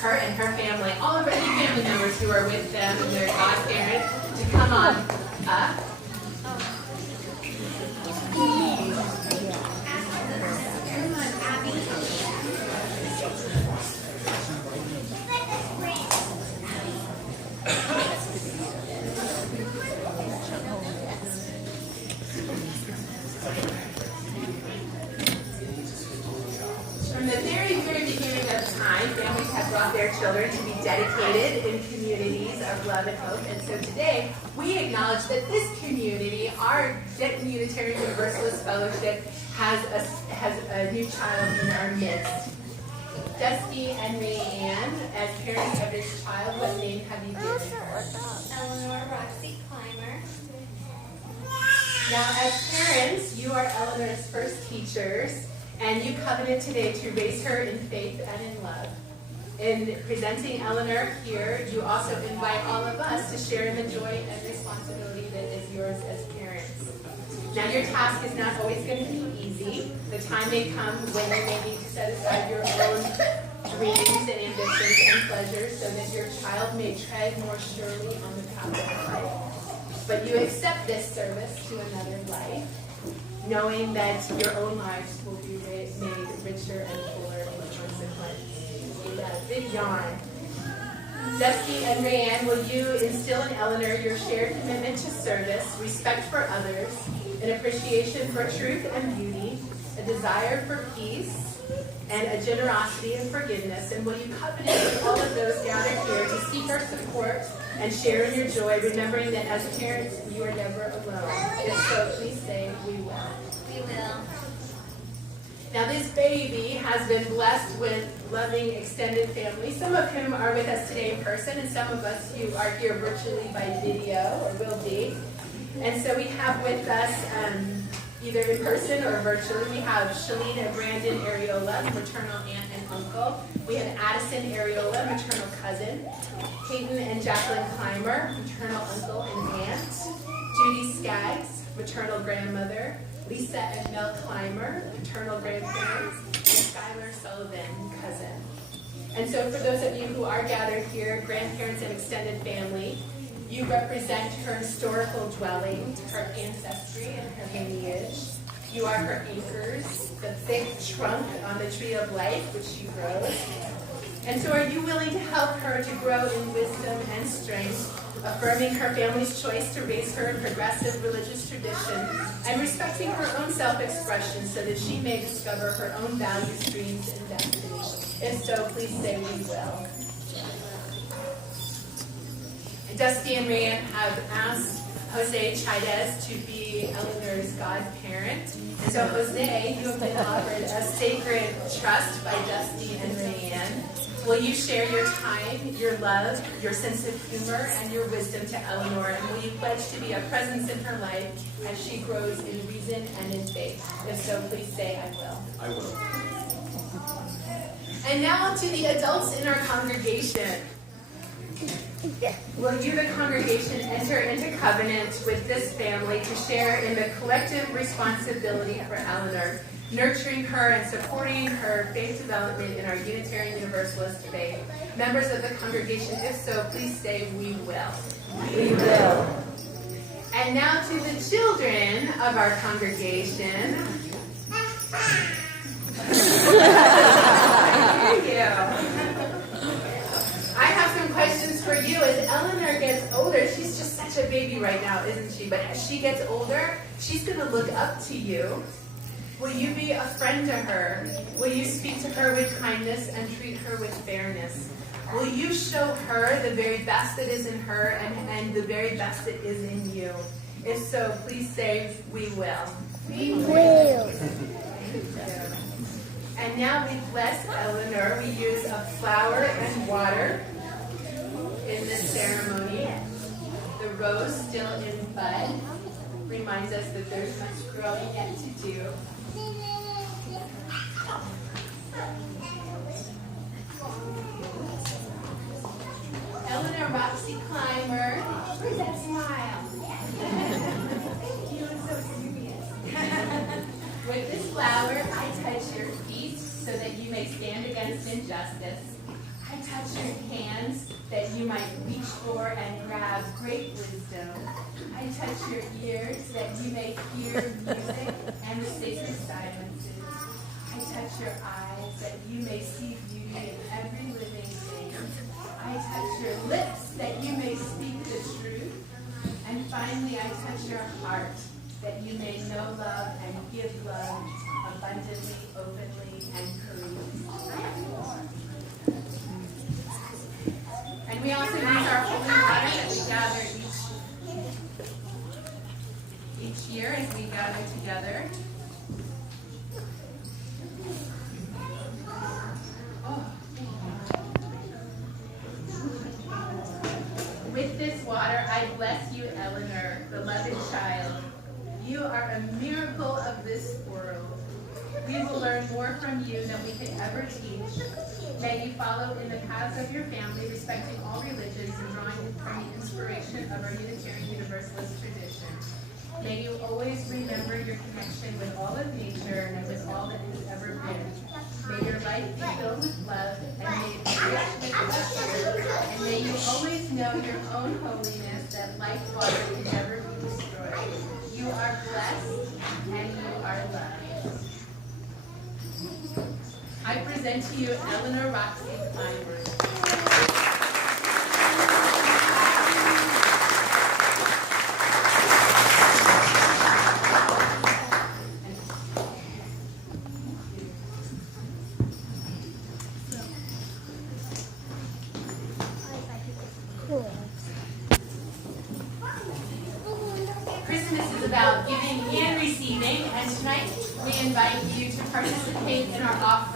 her and her family, all of any family members who are with them and their godparents, to come on up. From the very, very beginning of time, families have brought their children to be dedicated in communities of love and hope. And so today, we acknowledge that this community, our Denton Unitarian Universalist Fellowship, has a new child in our midst. Dusty and Rayanne, as parents of this child, what name have you given her? Eleanor Climber. Now, as parents, you are Eleanor's first teachers, and you covenant today to raise her in faith and in love. In presenting Eleanor here, you also invite all of us to share in the joy and responsibility that is yours as parents. Now, your task is not always going to be easy. The time may come when you may need to set aside your own dreams and ambitions and pleasures so that your child may tread more surely on the path of life. But you accept this service to another life, knowing that your own lives will be made richer and fuller in consequence. Yeah, big yawn. Dusty and Rayanne, will you instill in Eleanor your shared commitment to service, respect for others, an appreciation for truth and beauty, a desire for peace, and a generosity and forgiveness? And will you covenant with all of those gathered here to seek our support and share in your joy, remembering that as parents, you are never alone? If so, please say, we will. We will. Now, this baby has been blessed with loving extended family, some of whom are with us today in person, and some of us who are here virtually by video, or will be. And so we have with us, either in person or virtually, we have Shalina Brandon Areola, maternal aunt and uncle. We have Addison Areola, maternal cousin. Peyton and Jacqueline Clymer, maternal uncle and aunt. Judy Skaggs, maternal grandmother. Lisa and Mel Clymer, maternal grandparents. And Skylar Sullivan, cousin. And so for those of you who are gathered here, grandparents and extended family, you represent her historical dwelling, her ancestry, and her lineage. You are her anchors, the thick trunk on the tree of life which she grows. And so are you willing to help her to grow in wisdom and strength, affirming her family's choice to raise her in progressive religious tradition, and respecting her own self-expression so that she may discover her own value streams and destiny? If so, please say we will. Dusty and Rayanne have asked Jose Chaidez to be Eleanor's godparent. And so, Jose, you have been offered a sacred trust by Dusty and Rayanne. Will you share your time, your love, your sense of humor, and your wisdom to Eleanor? And will you pledge to be a presence in her life as she grows in reason and in faith? If so, please say, I will. I will. And now to the adults in our congregation. Will you, the congregation, enter into covenant with this family to share in the collective responsibility for Eleanor, nurturing her and supporting her faith development in our Unitarian Universalist faith? Members of the congregation, if so, please say, we will. We will. And now to the children of our congregation. I hear you. I have some questions for you. As Eleanor gets older, she's just such a baby right now, isn't she? But as she gets older, she's going to look up to you. Will you be a friend to her? Will you speak to her with kindness and treat her with fairness? Will you show her the very best that is in her and the very best that is in you? If so, please say, we will. We will. And now we bless Eleanor. We use a flower and water in this ceremony. The rose still in bud reminds us that there's much growing yet to do. Eleanor Roxy Clymer, where's that smile? You look so serious. With this flower, I touch your feet so that you may stand against injustice. I touch your hands that you might reach for and grab great wisdom. I touch your ears that you may hear music and the sacred silences. I touch your eyes that you may see beauty in every living thing. I touch your lips that you may speak the truth. And finally, I touch your heart that you may know love and give love abundantly, openly, and courageously. And we also use our holy water that we gather each year as we gather together. With this water, I bless you, Eleanor, beloved child. You are a miracle of this world. We will learn more from you than we could ever teach. May you follow in the paths of your family, respecting all religions and drawing from the inspiration of our Unitarian Universalist tradition. May you always remember your connection with all of nature and with all that has ever been. May your life be filled with love and made rich with laughter. And may you always know your own holiness, that life water can never be destroyed. You are blessed and you are loved. I present to you Eleanor Roxy Clymer. Christmas is about giving and receiving, and tonight we invite you to participate in our offering.